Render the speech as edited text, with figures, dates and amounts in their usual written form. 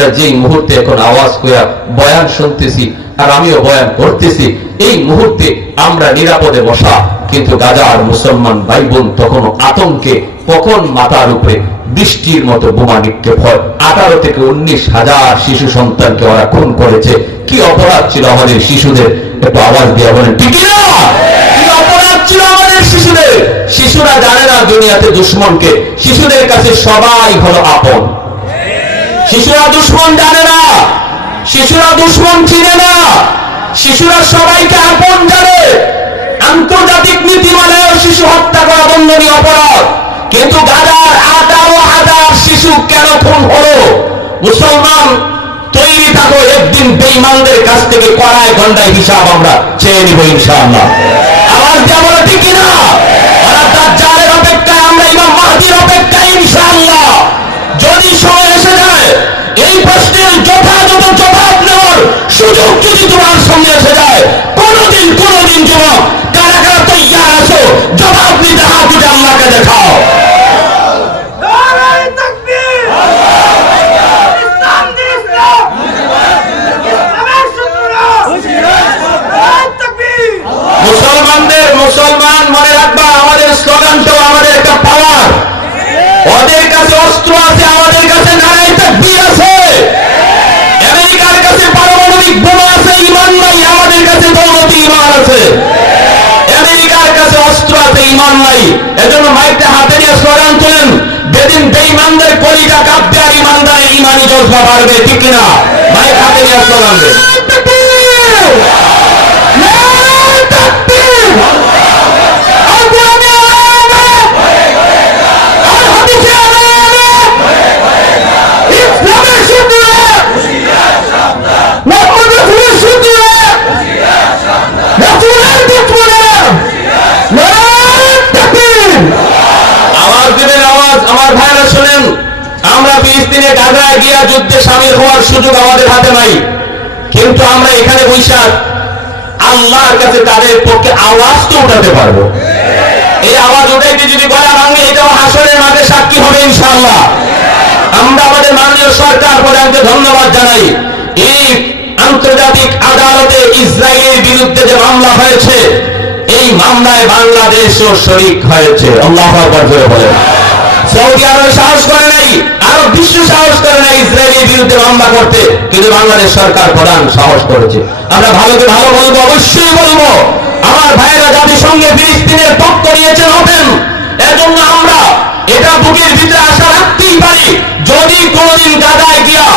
আমরা যেই মুহূর্তে এখন আওয়াজ কইরা বয়ান শুনতেছি আর আমিও বয়ান করতেছি, এই মুহূর্তে আমরা নিরাপদে বসা, কিন্তু গাজার মুসলমান ভাই বোন তখন আতঙ্কে কখন মাথার উপরে বৃষ্টির মতো বোমা নিক্ষেপ হয়। 18 থেকে 19,000 শিশু সন্তানকে ওরা খুন করেছে। কি অপরাধ ছিল আমাদের শিশুদের? একটু আওয়াজ দিয়ে বলেন ঠিক না? কি অপরাধ ছিল আমাদের শিশুদের? শিশুরা জানে না দুনিয়াতে দুশ্মনকে, শিশুদের কাছে সবাই হলো আপন। শিশুরা দুশ্মন জানে না, শিশুরা দুশ্মন চিনে না, শিশুরা সবাইকে আপন জানে। আন্তর্জাতিক নীতিমালায় শিশু হত্যা করা দণ্ডনীয় অপরাধ, কিন্তু গাজার 18,000 শিশু কেন খুন হলো? মুসলমান তৈরি থাকো, একদিন বেঈমানদের কাছ থেকে কড়ায় গন্ডায় হিসাব আমরা চেয়ে নিব ইনশাআল্লাহ। আওয়াজ দিয়ে বলো ঠিক না? ওরা দাজ্জালের অপেক্ষায়, আমরা ইমাম মাহদির অপেক্ষায় ইনশাআল্লাহ। যদি সময় এসে যায় এই প্রশ্নের যথাযথ জবাব নেওয়ার সুযোগ যদি তোমার সামনে এসে যায়, কোনদিন যুবক কারা কারা তৈয়ার আছো জবাব দিতে? হাত উঠে আল্লাহকে দেখাও। মুসলমান মনে রাখবা, আমাদের স্লোগানটাও আমাদের একটা পাওয়ার। ওদের কাছে অস্ত্র আছে, আমাদের কাছে নারায়ে তাকবীর আছে। আমেরিকার কাছে পারমাণবিক বোমা আছে, ঈমান নাই। আমাদের কাছে দৌলতি ঈমান আছে। আমেরিকার কাছে অস্ত্র আছে, ঈমান নাই। এজন্য মাইকটা হাতে নিয়ে স্লোগান তোলেন, যেদিন বেঈমানদের কলিজা কাঁপবে আর ঈমানদারের ঈমানি জজবা বাড়বে, ঠিক কিনা? মাইক হাতে নিয়ে স্লোগান দেন। আমার ভাইরা শুনেন, আমরা ফিলিস্তিনে গাজায় গিয়া যুদ্ধে সামিল হওয়ার সুযোগ আমাদের হাতে নাই, কিন্তু আমরা এখানে বৈশাখ আল্লাহর কাছে তাদের পক্ষে আওয়াজ তো উঠাতে পারবো। এই আওয়াজ উঠাইতে যদি গলা ভাঙে, এটাও হাসরের মাঠে সাক্ষী হবে ইনশাআল্লাহ। আমরা আমাদের মাননীয় সরকার প্রধানকে ধন্যবাদ জানাই। এই আন্তর্জাতিক আদালতে ইসরায়েলের বিরুদ্ধে যে মামলা হয়েছে, এই মামলায় বাংলাদেশও শরীক হয়েছে। আল্লাহু আকবার করে বলেন। সৌদি আরব সাহস করে নাই, আরব বিশ্ব সাহস করে নাই ইসরায়েলের বিরুদ্ধে মামলা করতে, কিন্তু বাংলাদেশ সরকার প্রধান সাহস করেছে। আমরা ভালোকে ভালো বলবো, অবশ্যই বলবো। আমার ভাইয়েরা জাতিসংঘে ফিলিস্তিনের পক্ষ নিয়েছেন ওপেন, এজন্য আমরা এটা বুকের ভিতরে আশা রাখতেই পারি, যদি কোনদিন গাজায় গিয়া